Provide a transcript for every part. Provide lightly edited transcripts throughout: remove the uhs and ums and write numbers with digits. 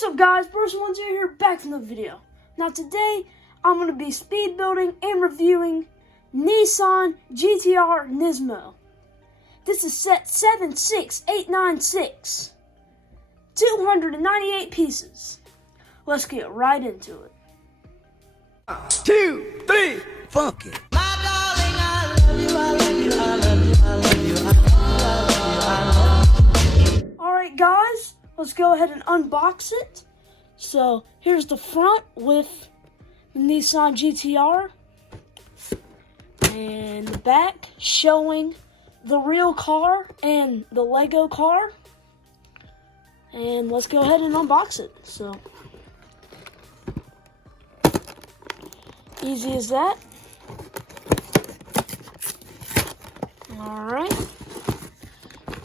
What's up guys, Person10 here, back from the video. Now today, I'm going to be speed building and reviewing Nissan GTR Mismo. This is set 76896. 298 pieces. Let's get right into it. 2, 3, funk it. Alright guys, let's go ahead and unbox it. So here's the front with the Nissan GTR. And the back showing the real car and the Lego car. And let's go ahead and unbox it. So easy as that. Alright.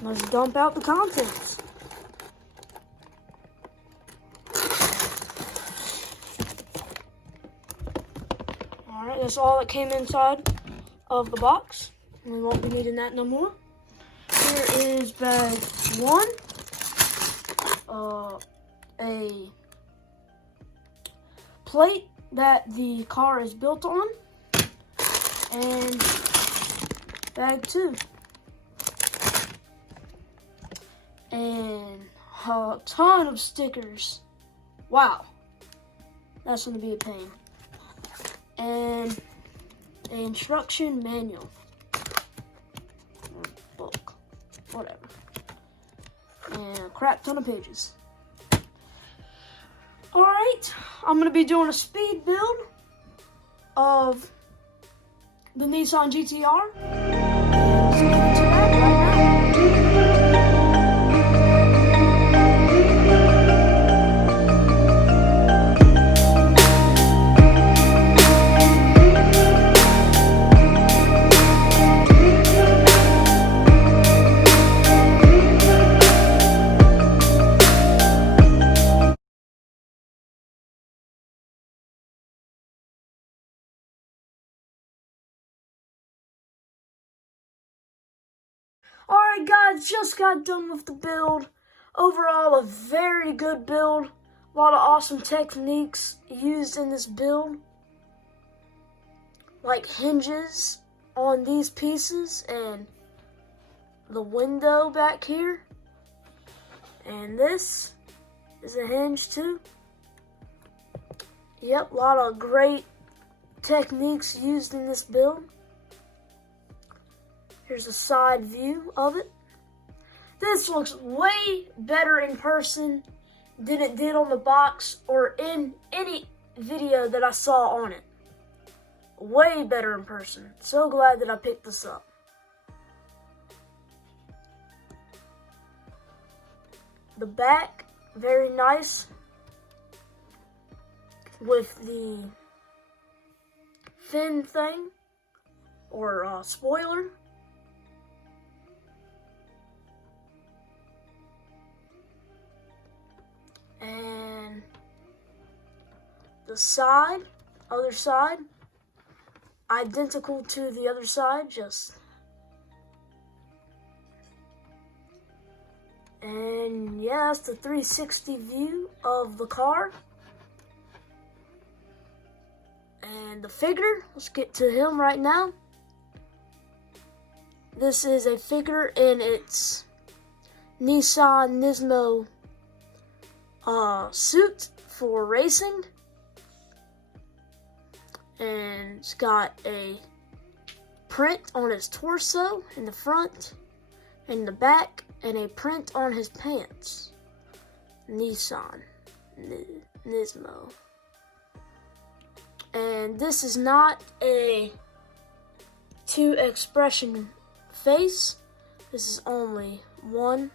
Let's dump out the contents. Alright, that's all that came inside of the box. We won't be needing that no more. Here is bag 1. A plate that the car is built on. And bag 2. And a ton of stickers. Wow. That's going to be a pain. And an instruction manual. Or book. Whatever. And a crap ton of pages. Alright. I'm going to be doing a speed build of the Nissan GTR. Let's get into that right now. Alright guys, just got done with the build. Overall, a very good build. A lot of awesome techniques used in this build. Like hinges on these pieces and the window back here. And this is a hinge too. Yep, a lot of great techniques used in this build. Here's a side view of it. This looks way better in person than it did on the box or in any video that I saw on it. Way better in person. So glad that I picked this up. The back, very nice. With the fin thing or spoiler. And the side, other side, identical to the other side, and yeah, that's the 360 view of the car. And the figure, let's get to him right now. This is a figure in its Nissan Nismo suit for racing, and it's got a print on his torso in the front and the back, and a print on his pants. Nissan Nismo. And this is not a 2 expression face. This is only one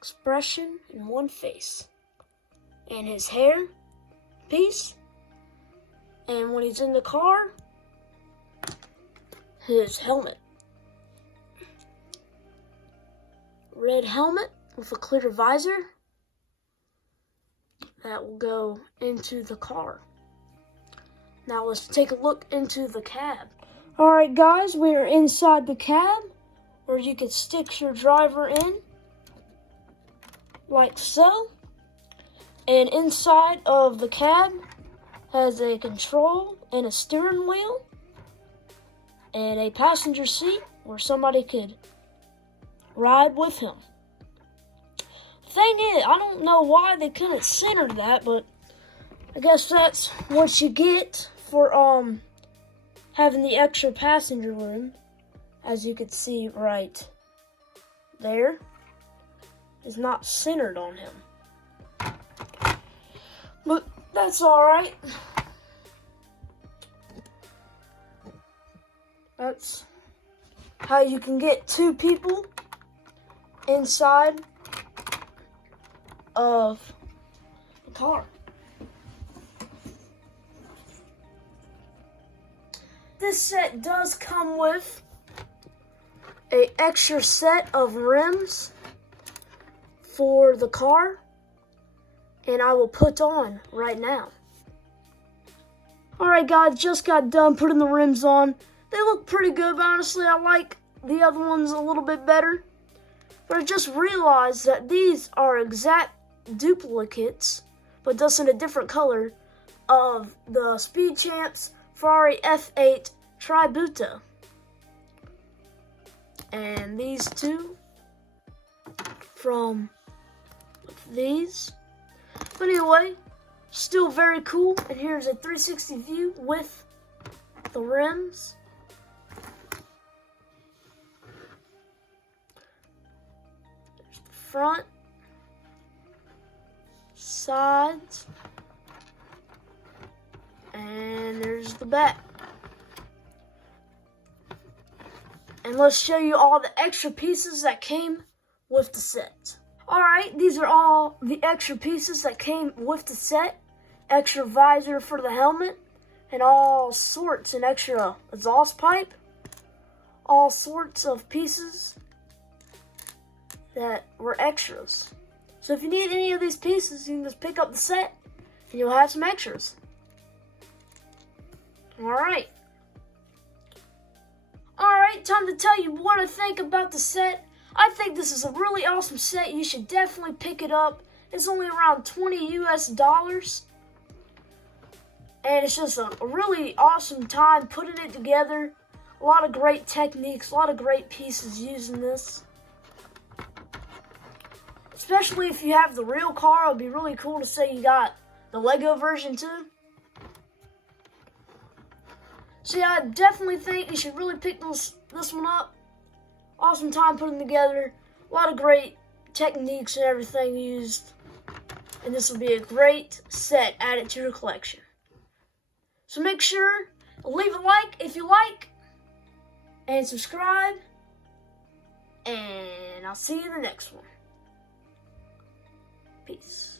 expression and one face. And his hair piece. And when he's in the car, his helmet. Red helmet with a clear visor that will go into the car. Now let's take a look into the cab. Alright guys, we are inside the cab where you can stick your driver in like so. And inside of the cab has a control and a steering wheel and a passenger seat where somebody could ride with him. Thing is, I don't know why they couldn't center that, but I guess that's what you get for having the extra passenger room. As you can see right there, is not centered on him. But that's alright. That's how you can get two people inside of the car. This set does come with an extra set of rims for the car, and I will put on right now. Alright guys, just got done putting the rims on. They look pretty good, but honestly I like the other ones a little bit better. But I just realized that these are exact duplicates, but just in a different color, of the Speed Champs Ferrari F8 Tributo. And these two from these. But anyway, still very cool. And here's a 360 view with the rims. There's the front, sides, and there's the back. And let's show you all the extra pieces that came with the set. Alright, these are all the extra pieces that came with the set. Extra visor for the helmet, and all sorts, an extra exhaust pipe. All sorts of pieces that were extras. So if you need any of these pieces, you can just pick up the set and you'll have some extras. Alright. Alright, time to tell you what I think about the set. I think this is a really awesome set. You should definitely pick it up. It's only around $20 US. And it's just a really awesome time putting it together. A lot of great techniques, a lot of great pieces using this. Especially if you have the real car, it would be really cool to say you got the Lego version too. So yeah, I definitely think you should really pick this one up. Awesome time putting together. A lot of great techniques and everything used. And this will be a great set added to your collection. So make sure to leave a like if you like. And subscribe. And I'll see you in the next one. Peace.